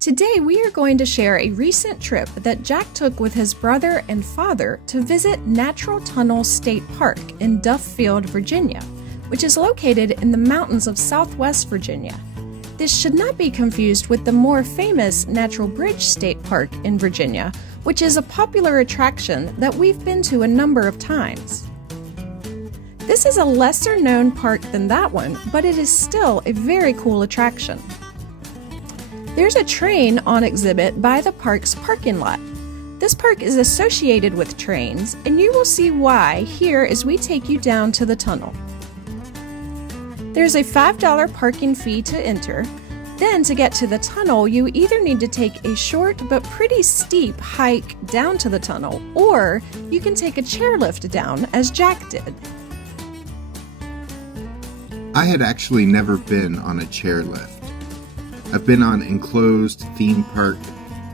Today we are going to share a recent trip that Jack took with his brother and father to visit Natural Tunnel State Park in Duffield, Virginia, which is located in the mountains of Southwest Virginia. This should not be confused with the more famous Natural Bridge State Park in Virginia, which is a popular attraction that we've been to a number of times. This is a lesser known park than that one, but it is still a very cool attraction. There's a train on exhibit by the park's parking lot. This park is associated with trains, and you will see why here as we take you down to the tunnel. There's a $5 parking fee to enter. Then to get to the tunnel, you either need to take a short but pretty steep hike down to the tunnel, or you can take a chairlift down as Jack did. I had actually never been on a chairlift. I've been on enclosed theme park,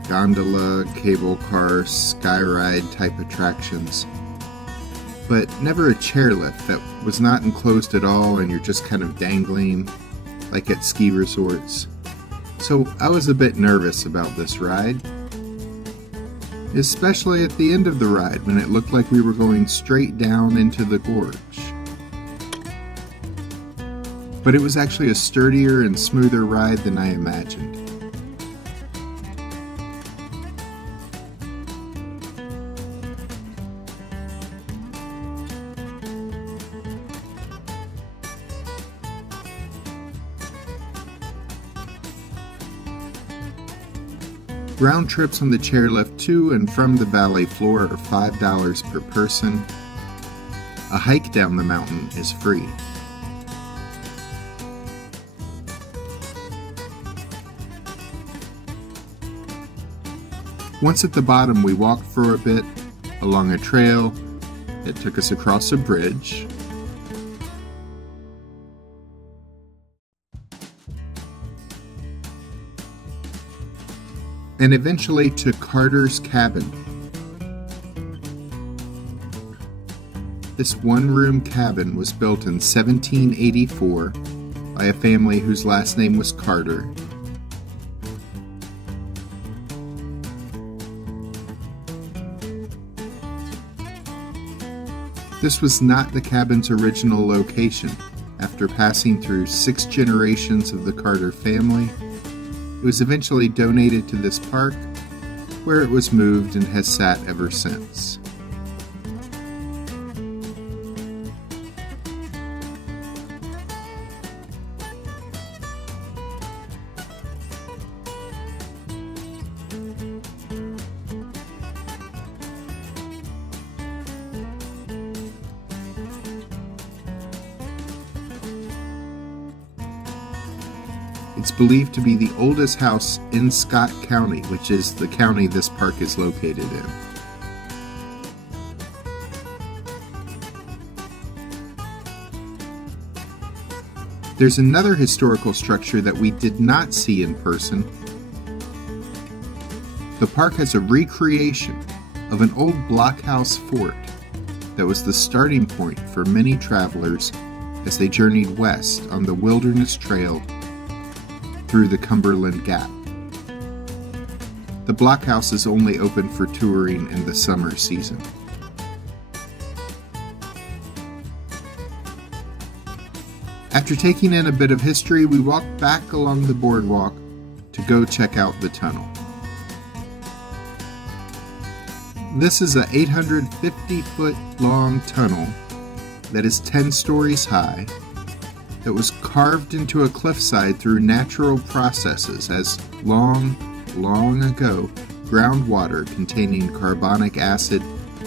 gondola, cable car, skyride type attractions, but never a chairlift that was not enclosed at all and you're just kind of dangling like at ski resorts. So I was a bit nervous about this ride, especially at the end of the ride when it looked like we were going straight down into the gorge. But it was actually a sturdier and smoother ride than I imagined. Round trips on the chairlift to and from the valley floor are $5 per person. A hike down the mountain is free. Once at the bottom, we walked for a bit along a trail that took us across a bridge. And eventually to Carter's cabin. This one-room cabin was built in 1784 by a family whose last name was Carter. This was not the cabin's original location. After passing through 6 generations of the Carter family, it was eventually donated to this park, where it was moved and has sat ever since. It's believed to be the oldest house in Scott County, which is the county this park is located in. There's another historical structure that we did not see in person. The park has a recreation of an old blockhouse fort that was the starting point for many travelers as they journeyed west on the Wilderness Trail through the Cumberland Gap. The blockhouse is only open for touring in the summer season. After taking in a bit of history, we walked back along the boardwalk to go check out the tunnel. This is an 850-foot long tunnel that is 10 stories high, that was carved into a cliffside through natural processes as long ago, groundwater containing carbonic acid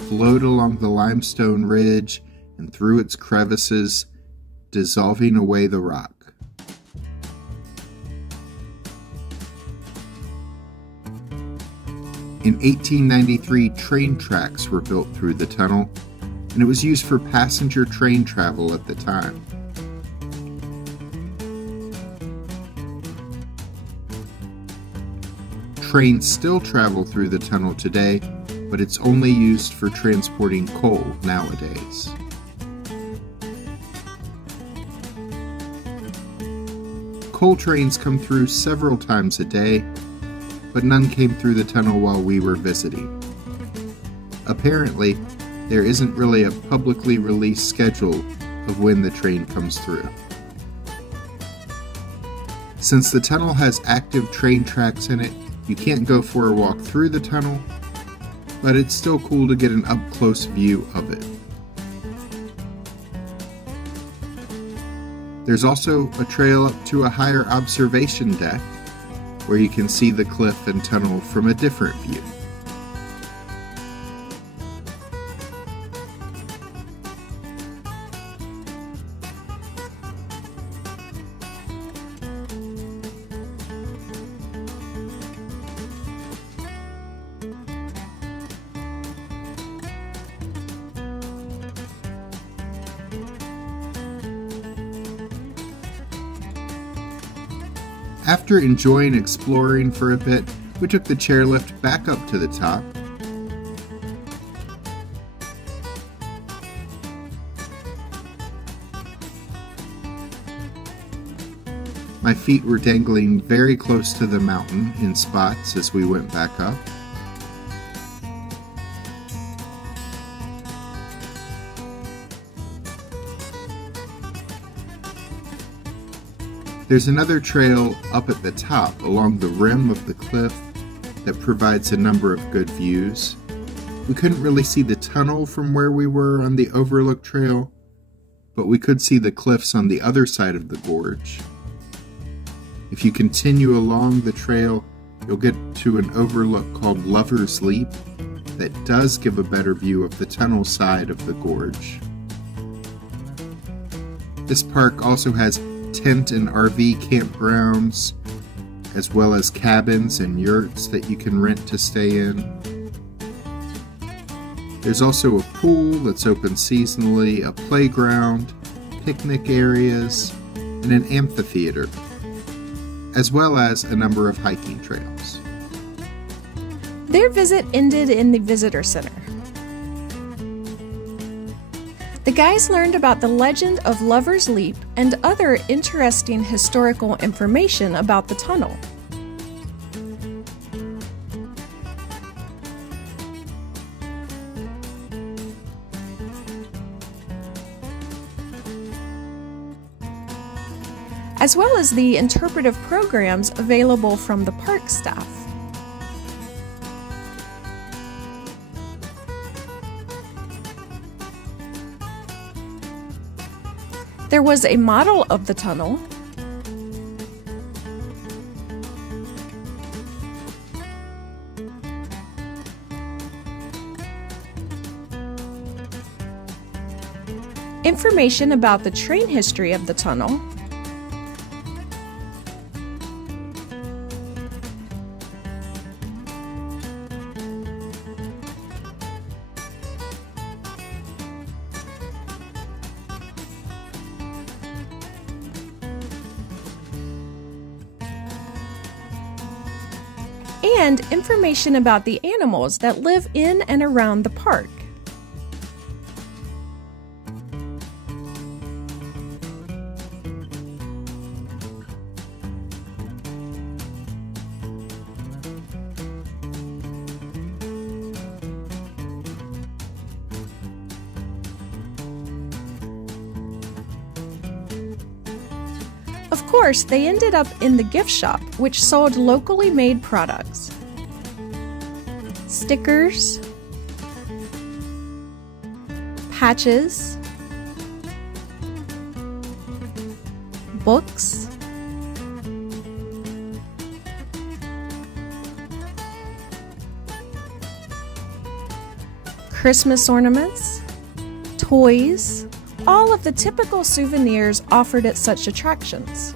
flowed along the limestone ridge and through its crevices, dissolving away the rock. In 1893, train tracks were built through the tunnel, and it was used for passenger train travel at the time. Trains still travel through the tunnel today, but it's only used for transporting coal nowadays. Coal trains come through several times a day, but none came through the tunnel while we were visiting. Apparently, there isn't really a publicly released schedule of when the train comes through. Since the tunnel has active train tracks in it, you can't go for a walk through the tunnel, but it's still cool to get an up-close view of it. There's also a trail up to a higher observation deck where you can see the cliff and tunnel from a different view. After enjoying exploring for a bit, we took the chairlift back up to the top. My feet were dangling very close to the mountain in spots as we went back up. There's another trail up at the top along the rim of the cliff that provides a number of good views. We couldn't really see the tunnel from where we were on the overlook trail, but we could see the cliffs on the other side of the gorge. If you continue along the trail, you'll get to an overlook called Lover's Leap that does give a better view of the tunnel side of the gorge. This park also has tent and RV campgrounds, as well as cabins and yurts that you can rent to stay in. There's also a pool that's open seasonally, a playground, picnic areas, and an amphitheater, as well as a number of hiking trails. Their visit ended in the visitor center. The guys learned about the legend of Lover's Leap and other interesting historical information about the tunnel. As well as the interpretive programs available from the park staff. There was a model of the tunnel, information about the train history of the tunnel, and information about the animals that live in and around the park. Of course, they ended up in the gift shop, which sold locally made products. Stickers, patches, books, Christmas ornaments, toys, all of the typical souvenirs offered at such attractions.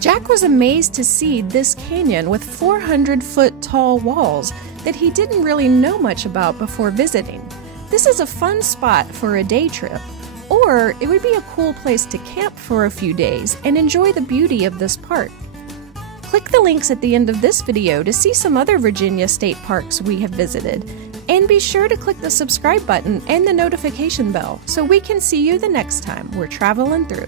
Jack was amazed to see this canyon with 400-foot tall walls that he didn't really know much about before visiting. This is a fun spot for a day trip, or it would be a cool place to camp for a few days and enjoy the beauty of this park. Click the links at the end of this video to see some other Virginia state parks we have visited, and be sure to click the subscribe button and the notification bell so we can see you the next time we're traveling through.